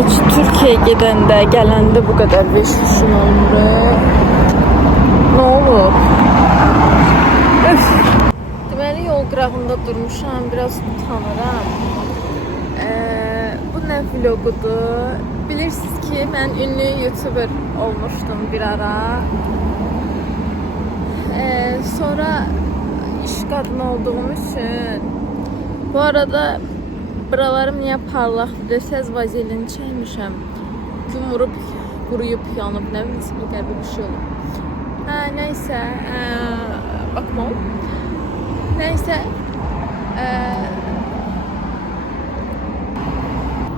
Hiç Türkiye gələndə bu qədər veşmişim olmur. Ne olur? Öf. Deməli yol qırağında durmuşam, biraz utanıram. Bu nə vlogudur? Bilirsiniz ki, mən ünlü YouTuber olmuşdum bir ara. Sonra iş qadını olduğum için. Bu arada buralarım niye parlaqdır desəz, vazelini çəkmişəm. Gün vurub, quruyub, yanıb, nə bilim, qəribə bir şey olur. Neyse, bakma. Neyse,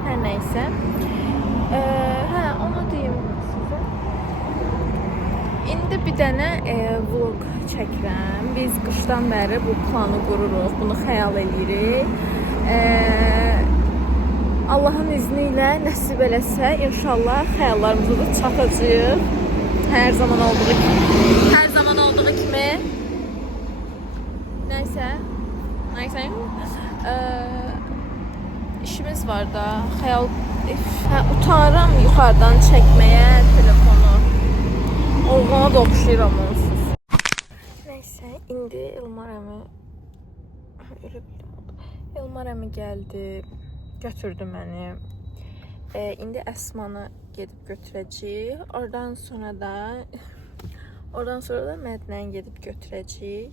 her neyse. Onu diyeyim size. İndi bir dənə vlog çəkirəm. Biz qışdan bəri bu planı qururuq, bunu xəyal edirik. Allahın izniyle nəsib eləsə, inşallah xəyallarımıza da çatacağıq. Her zaman olduğu kimi. Neyse. İşimiz var da. Utanıram yukarıdan çekmeye telefonu. Oğlana da oxşayıram onsuz. Neyse, indi Elmar əmi gəldi, götürdü məni. İndi Əsmanı gedib götürəcəyik. Oradan sonra da Mədnəyə gedib götürəcəyik.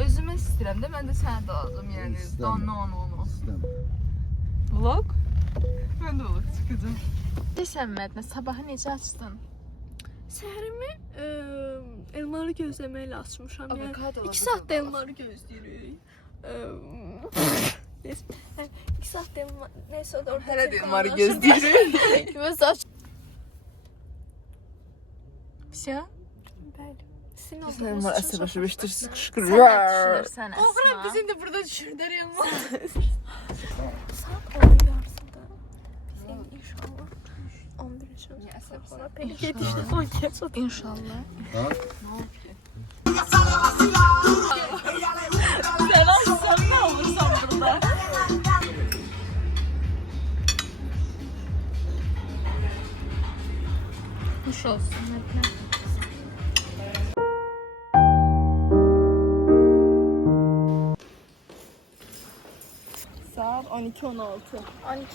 Özümə istəyirəm də, mən də sənə də lazım, yəni onu. Vlog? Mən də vlog çıxacağım. Deyirsən Mədnə, sabahı necə açdın? Səhərimi elmarı gözləməklə açmışam. Yəni 2 saatda elmarı gözləyirik. 2 saatda neysə orada Hələ də elmarı gözləyirik. Göz aç. Все? Bəli. Elmar əsəbəşə beşdir sıxışqırır. Oğlum biz indi burada düşürdər elmar. Saat 10 yarısında. Biz indi inşallah 11 sonra peki yetişdi son kez. İnşallah. Ha? Sen olsan ne olursan burada. Hoş olsun. Saat 12:16.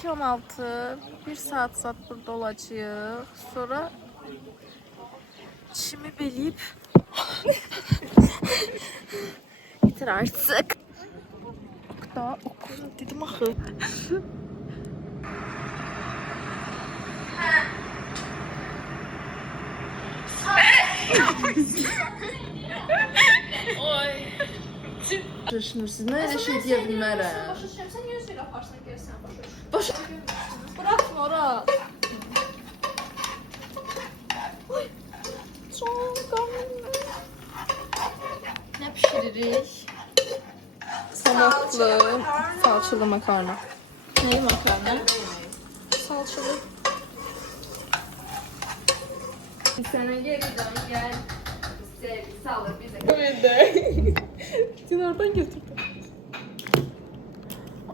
12:16, 1 saat burada olacağıq. Sonra çimi beləyib yeter artık. Daha okulum dedim axı. Şaşırırsınız. Ne öyle şey diye bilmərəm. Sen niye öyle yaparsan gelsen Boş. bırakma ora. Ne pişiririk? Salatlı, salçalı makarna. Neyi makarna? Salçalı. Sana geri dön gel. Sevgisi alır bize. Öyle. Sen oradan götürdün.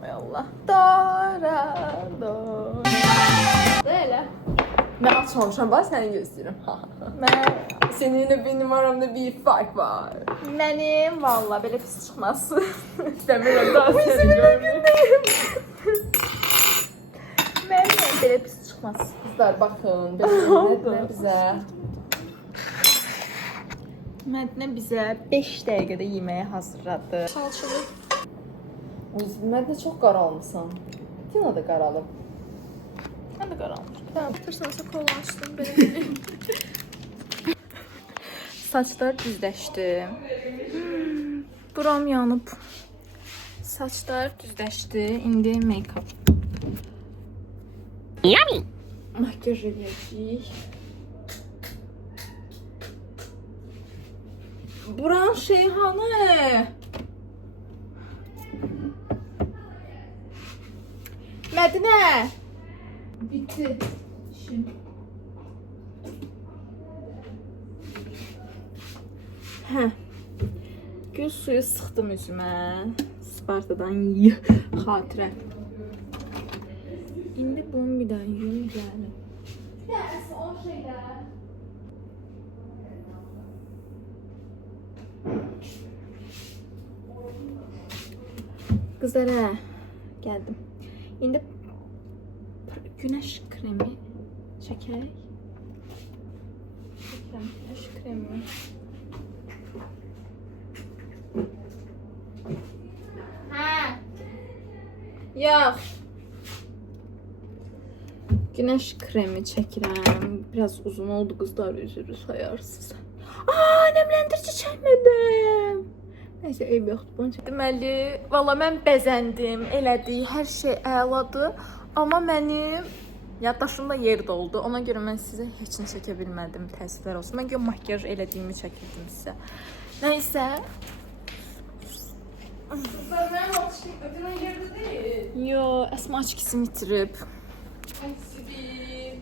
Ay Allah. Dora. Böyle. Ben açmamışam, bak seni gösteririm. Ben seninle benim aramda bir fark var. Benim valla böyle pis çıkmazsın. İstemiyorum daha seni görmeyi. Benim böyle pis çıkmaz. Kızlar bakın. Mədnə bizə 5 dəqiqədə yeməyi hazırladı. Salçalı. Mədnə çox qaralmısan. Tina da qaralıb. Ben de karanlık. Tamam. Tırsanasa kollaştım benim. Saçlar düzləşdi. Buram yanıb. Saçlar düzləşdi. İndi make-up. Yummy. Makyaj edəcəyik. Buran Şeyhanı. Mədinə. Bitti. Şimdi. Gül suyu sıxdım üzümə. Spartadan xatirə. İndi bunu bir daha yuyum yani. Dersi o şeyler. Kızlara geldim. İndi güneş kremi çəkək. Çəkirəm güneş kremi. Ha. Yox. Güneş kremi çəkirəm. Biraz uzun oldu qızlar, üzürü sayarsınız. Nemləndirici çəkmədim. Nəysə, eyb yoxdur. Bunu çəkdim. Deməli, valla mən bəzəndim, elədi, hər şey əladır. Amma mənim yaddaşımda yer doldu. Ona görə mən sizə heç nə çəkə bilmədim, təəssüflər olsun. Mən görə makyaj elədiyimi çəkirdim sizə. Nəysə. Mənim alışım ödünə yerdə deyil. Yo, əsma açkisini itirib.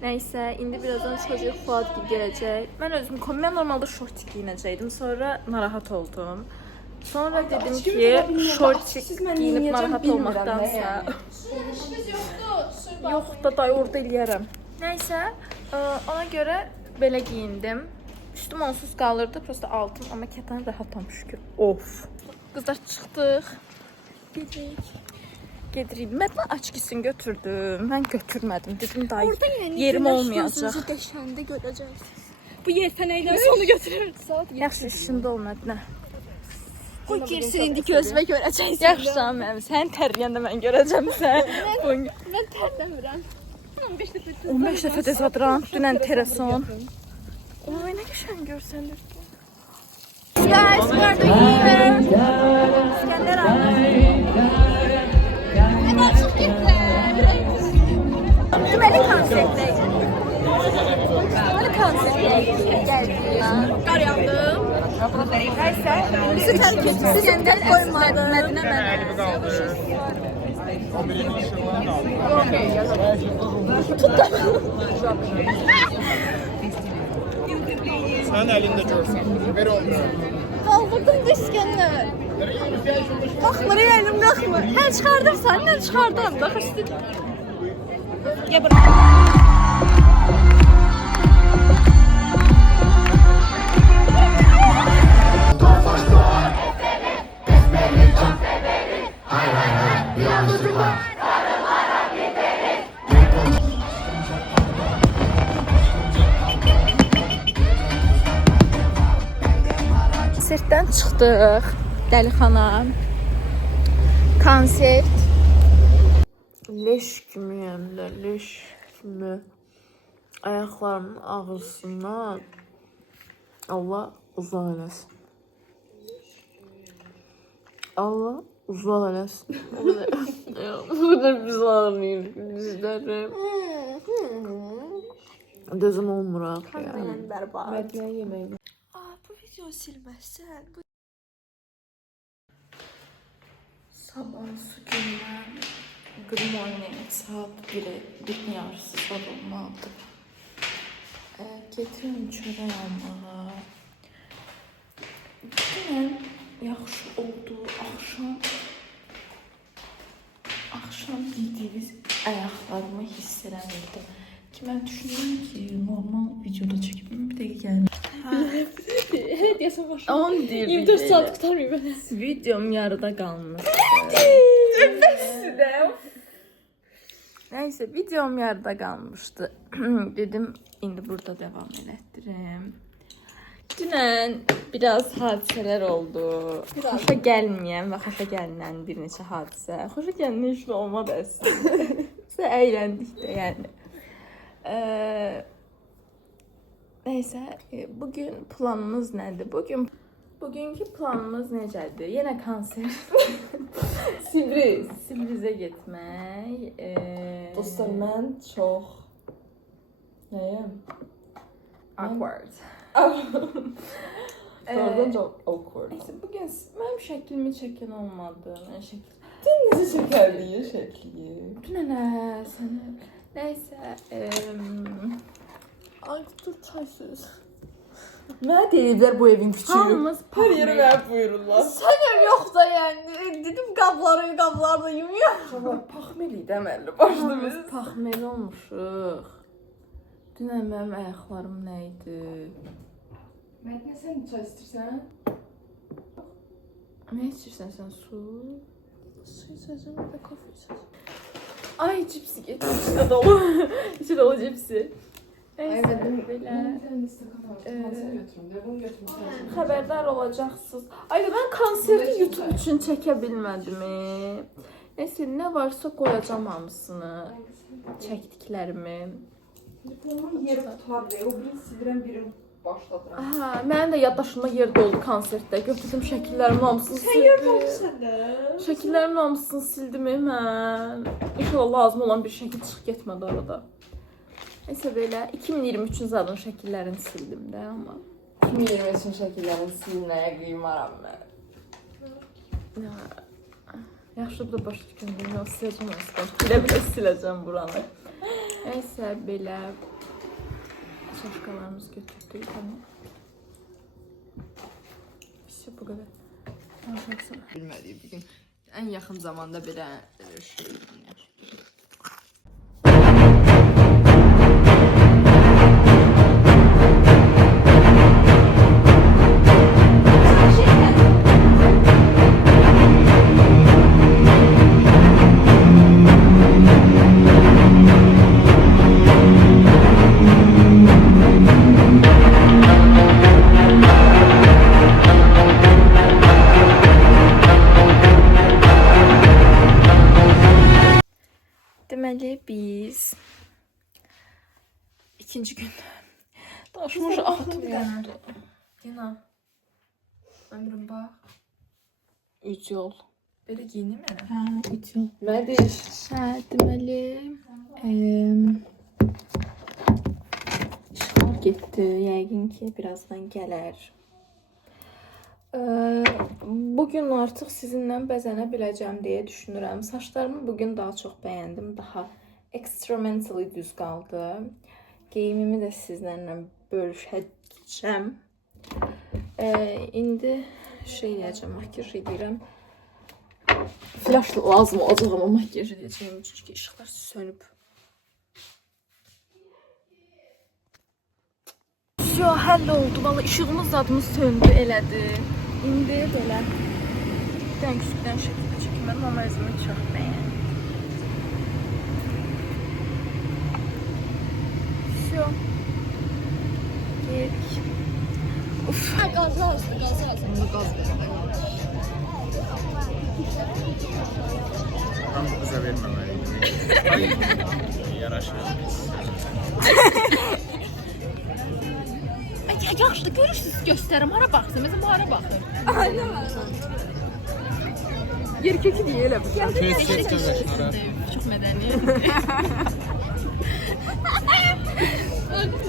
Nəysə, indi birazdan çıxacaq, Fuad gələcək. Mən özüm, mən normalda şortik giyinəcəkdim, sonra narahat oldum. Sonra dedim ki, şortik giyinib narahat olmaqdansa... Yox da day orada eləyərəm. Nəysə, ona görə belə giyindim. Üstüm onsuz qalırdı, prosta altım, amma kətan rahatam şükür. Of! Qızlar çıxdıq. Gedirik. Mən açkisini götürdüm. Mən götürmədim. Dedim day yerim olmayacaq. Qəşəndə görəcəksiniz. Bu yetenəkdən sonu götürür. Yaxşı, işində olmadı. Qoy girsin indi gözümə görəcəksən. Yaxşı, mənim. Sən tərləyəndə mən görəcəm sən. Mən tərləmirəm. 15 dəfə dezodorant, dünən terason. Oy, nə qəşəng görsənir. Guys, we are doing here. İskəndər Mən açıq getdim. Deməli konsertdəyik. Deməli konsertdəyik. Gəldik. Qar yağdı. Nəysə, bizi tərk etdi. İskəndər qoymadı. Mədinə mənə. Sen elinde görsen. Ver onu. Qaldırdım da İskəndər. Baxmır, elim qalxmır. Hə, çıxardırsan, mən çıxardım. Baxırsın. Ya bırak. Konsertdən çıxdıq. Dəlixana. Konsert. Leş kimi yəmdə, leş kimi. Ayaqlarımın ağrısından Allah uzaq eləsin. Allah uzaq eləsin. Bu qədər biz ağrıyır dizlərim. Dözüm olmur axı ya. Bərbad. Bu video silməsən. Sabahsı gündən good morning saat 1'in yarısı olmadı. Getirin çörək almağa. Dünən yaxşı oldu. Axşam giydiyiniz ayaqlarımı hiss eləmirdim. Ki mən düşündüm ki normal videoda çəkib bir dəqiqə gəldim. Evet, yasa boş. 10 deyir. 24 saat tutarmıyor beni. Videom yarıda qalmış. Nəysə, videom yarıda qalmışdı. Dedim, indi burada devam elətdirim. Dünən biraz hadisələr oldu. Xoşa gəlməyən və xoşa gəlinən bir neçə hadisə. Xoşa gələn heç nə olmadı əslində. Biz əyləndik də, yəni. Nəysə, bugün planımız nədir? Bugünkü planımız necədir? Yenə konsert. Sibrizə getmək. Dostlar, mən çox nəyəm? Awkward. Sonradan çox awkward. Nəysə, bugün mənim şəklimi çəkən olmadı. Sən necə şəkərliyi şəkli? Dünənə sənə. Nəysə, Ay, dur çaysız. Mənə deyiblər bu evin küçüyü. Hamımız Her yeri mənə buyururlar. Sənəm yox da yəni. Dedim qabları da yumuyor. Şabar paxmeli deməli başda biz. Biz paxmel olmuşuq. Dünən mənim ayaqlarım nə idi? Mədinə sən çay istəyirsən? Nə içirsən sən su? Su içəcəm ya da kofe içəcəm. Ay cipsi getir. İçi dolu. İçi dolu cipsi. Neyse belə. Xəbərdar olacaqsınız. Ay da mən konserti YouTube üçün çəkə bilmədim. Neyse nə varsa qoyacağam hamısını. Çəkdiklərimi. Bunun yeri tutar ve o birini sildirən birini başladıram. Aha, mənim də yaddaşımda yerdə oldu konsertdə. Götürdüm şəkillərimin hamısını sildim. Səndə. Şəkillərimin hamısını sildim mən. İnşallah lazım olan bir şəkil çıxıb getmədi arada. Neyse belə 2023-cü zadın şəkillərini sildim də amma. 2023-cü şəkillərin silinməyə qıymaram mən. Yaxşı bu da başa düşkündür. Yox, siləcəm aslında. Bilə siləcəm buranı. Neyse belə şapkalarımızı götürdük. Tamam. İşte bu kadar. Bilmədiyi bir gün. Ən yaxın zamanda belə şey olacaq. Deməli biz ikinci gün daşmış atıb yandı. Dina. Ömrüm bax. 3 yol. Belə giyinim mənə. Hə, 3 yol. Mədiş. Hə, deməli işğal getdi. Yəqin ki, birazdan gələr. Bugün artıq sizinlə bəzənə biləcəm deyə düşünürəm. Saçlarımı bugün daha çox bəyəndim. Daha experimentally düz qaldı. Geyimimi də sizlərlə bölüşəcəm. İndi şey edəcəm, makyaj edirəm. Flash lazım olacaq amma makyaj edəcəyim çünki işıqlar sönüb. Yo, həll oldu. Vallahi işığımız zadımız söndü elədi. İndi belə dən küçükdən şəkil çəkməm, amma özümü çox bəyəndim. Yo. Geldik. Uf. Gazı astı. Bunu qaz vermək. Ben bu kıza vermemeliyim. Yaraşır. Yaxşı, görürsünüz, göstərim. Hara baxsın? Məsələn, bu hara baxır? Yer kökü deyə elə bu. Çox mədəni.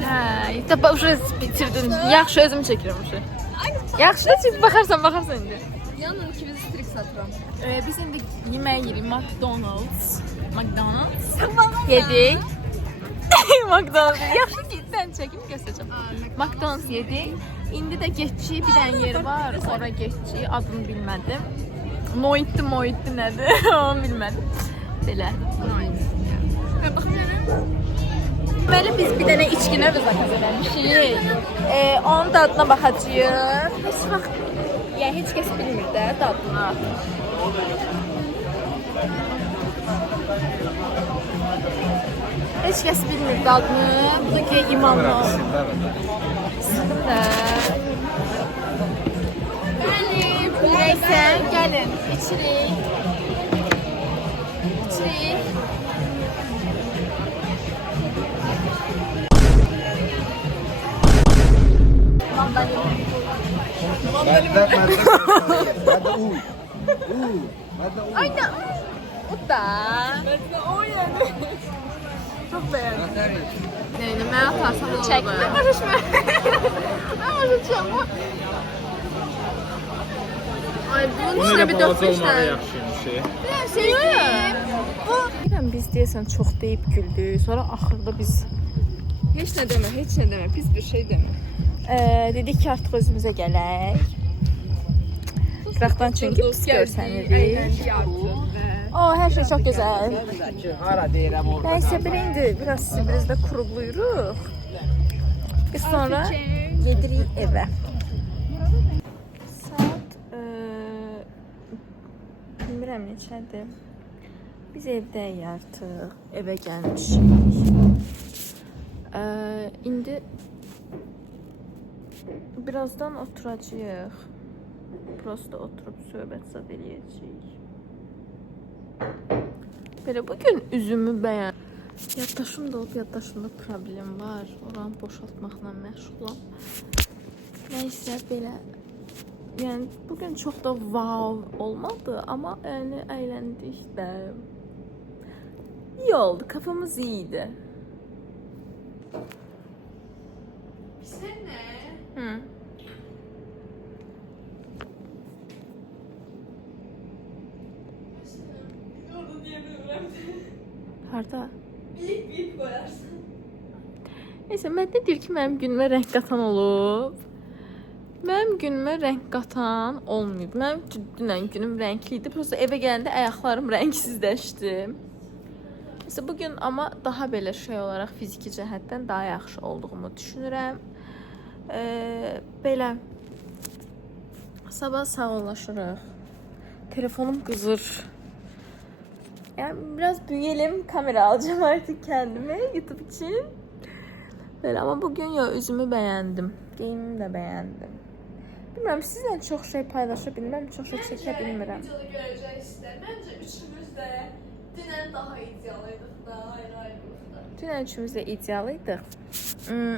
Hə, təbə уже bitirdin. Yaxşı, özüm çəkirəm uşu. Yaxşı da siz baxarsan indi. Yanın ikimiz strik satıram. Biz indi yemək yedik. McDonald's. Yedik. McDonald's. Yaxşı ki, sən çəkim göstərəcəm. McDonald's yedik. İndi də getçi bir dənə yer var. Ora getçi, adını bilmədim. Moitdi nədir? Onu bilmədim. Belə. Deməli biz bir dənə içki növü zakaz eləmişik. Onun dadına baxacağıq. Heç vaxt, yəni heç kəs bilmir də dadını. Heç kəs bilmir dadını. Bu da ki imanla. Neyse, gəlin, içirik. Aynen. O da. O yani. Çok beğendim. Neyini mən atarsam olur. Çəkdi. Ay bunun Bunu üstüne elə bir balaca 4-5 olmağı tane. yaxşıymış. Bilirəm biz deyəsən çox deyib güldük. Sonra axırda biz Heç nə demə. Pis bir şey demə. Dedik ki artıq özümüzə gələk. Qıraqdan çünki pis görsənirik. Hər şey çox gözəl. Nəysə, indi biraz Sibrizdə kuruluyuruq. Biz sonra gedirik evə. Saat bilmirəm neçədir. Biz evdəyik artıq. Evə gəlmişik. İndi birazdan oturacağıq. Prosta oturup söhbət zad eləyəcəyik. Belə bugün üzümü bəyən. Yaddaşım da olub, yaddaşımda problem var. Oranı boşaltmaqla məşğulam. Nəysə belə. Yəni bugün çox da wow olmadı, amma yəni əyləndik də. İyi oldu, kafamız iyiydi. Sən nə? Hı. Harda? Bip qoyarsan. Neyse, məndə deyir ki, mənim günümə rəng qatan olub. Mənim günümə rəng qatan olmayıb. Mənim dünən günüm rəngli idi. Prosta evə gələndə ayaqlarım rəngsizləşdi. Neyse, bugün amma daha belə şey olaraq fiziki cəhətdən daha yaxşı olduğumu düşünürəm. Belə sabah sağollaşırıq. Telefonum qızır. Yani biraz büyüyelim, kamera alacağım artık kendime YouTube için. Böyle ama bugün ya üzümü beğendim. Giyimimi de beğendim. Bilmiyorum, sizle çok şey paylaşabilmem, çok şey çekebilmirəm. Videoda görəcək istər. Məncə üçümüz də dünən daha idealıydıq da, ayrı-ayrılıqda. Dünən üçümüz də idealıydıq.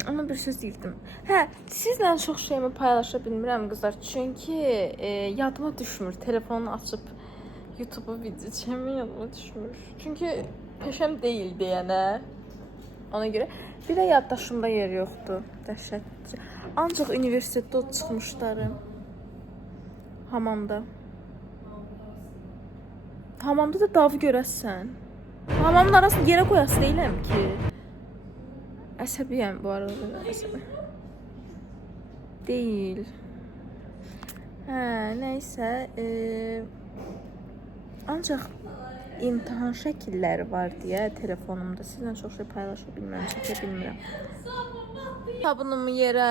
Ama bir söz deyirdim. Hə, sizlə çox şeyimi paylaşa bilmirəm qızlar. Çünki yadıma düşmür. Telefonu açıb YouTube'a video çekmeyi yadıma düşmür. Çünki peşəm deyildi yəni. Ona görə bir də yaddaşımda yer yoxdur. Dəhşət. Ancaq universitetdə çıxmışlarım. Hamamda. Hamamda da davı görəsən. Hamamın arasını yerə qoyası deyiləm ki. Əsəbiyəm bu arada. Əsəbi. Deyil. Hə, nəysə. Ancaq imtahan şəkilləri var deyə telefonumda sizlə çox şey paylaşa bilmirəm, çəkə bilmirəm. Sabunumu yerə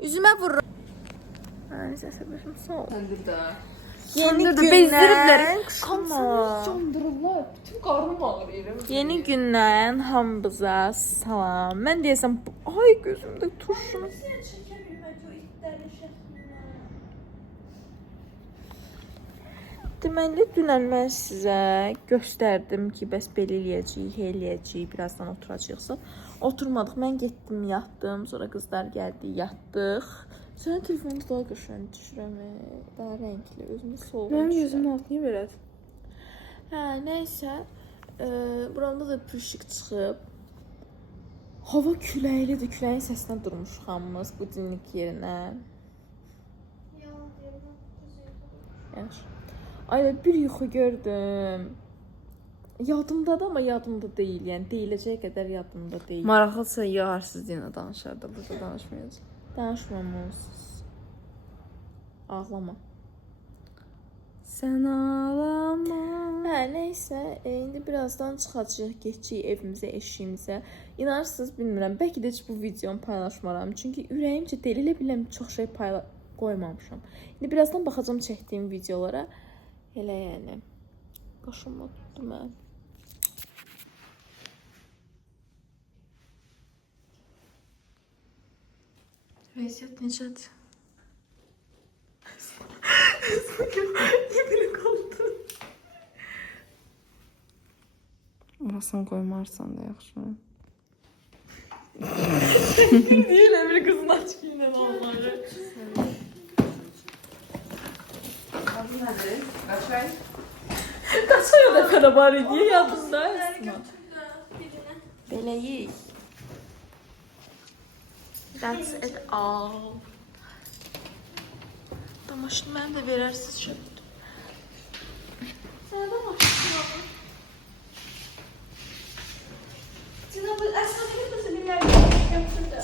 üzümə vururum. Nəysə, səbəbim sağ ol. Səndir də. Yeni bezdiriblər. Kansını Yandırırlar. Bütün qarnım ağrıyır. Yeni gündən hamımıza salam. Mən deyəsəm, ay gözümdə turşunu. Deməli, dünən mən sizə göstərdim ki, bəs belə eləyəcəyik, birazdan oturacaqsa. Oturmadıq, mən getdim, yatdım, sonra qızlar gəldi, yatdıq. Sonra telefonumuz daha qəşəng düşürəm, daha rəngli, özümü soğuk. Mənim gözümün altına verət. Hə, nəysə, buramda da pürşük çıxıb. Hava küləklidir, küləyin səsinə durmuşuq hamımız bu dinlik yerinə. Yaxşı. Ayda bir yuxu gördüm. Yadımdadır, amma yadımda deyil. Yəni deyiləcək qədər yadımda deyil. Maraqlısa yağarsız yenə danışardı. Burada danışmayacaq. Danışmamalısınız. Ağlama. Sən ağlama. Hə, nəysə, indi birazdan çıxacağıq, keçəcəyik evimizə, eşiyimizə. İnanırsınız, bilmirəm, bəlkə də heç bu videonu paylaşmaram. Çünki ürəyimcə deyil, elə biləm çox şey qoymamışam. İndi birazdan baxacağım çəkdiyim videolara. Elə yəni. Qaşımla tutdu mən. Vəziyyət necədir? Niyə belə qaldı? Orasını qoymarsan da yaxşı. Deyil, bir qızın açıq yine vallahi. Adı nədir? Qaçay? Qaçay o da xarabar ediyor yadında. Beləyik. That's it all. Damaşını mən də verərsiz şöpt. Sənə damaşını alır. Sənə bu əsas bir bilirlər götür də.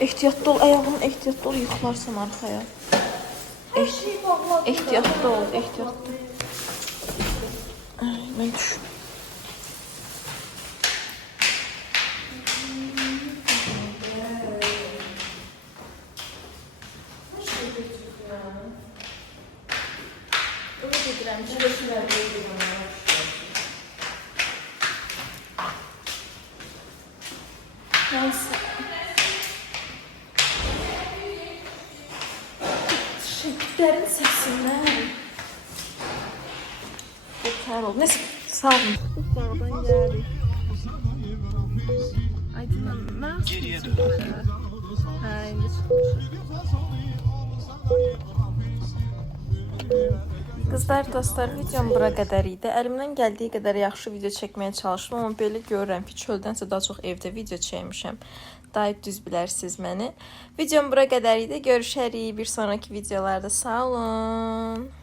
Ehtiyatlı ol, ayağını ehtiyatlı ol, yıxılarsan arxaya. Ehtiyatlı ol, ehtiyatlı. Ay, mən düşün. Neyse. Şekillerin sesinden. Bekar ol. Neyse, sağ olun. Dağdan geldik. Ay canım, nasıl çıkmışlar? Ha, indi çıkmışlar. Qızlar, dostlar, videom bura qədər idi. Əlimdən gəldiyi qədər yaxşı video çəkməyə çalışdım, amma belə görürəm ki, çöldənsə daha çox evdə video çəkmişəm. Dayıb düz bilərsiniz məni. Videom bura qədər idi. Görüşərik bir sonraki videolarda. Sağ olun.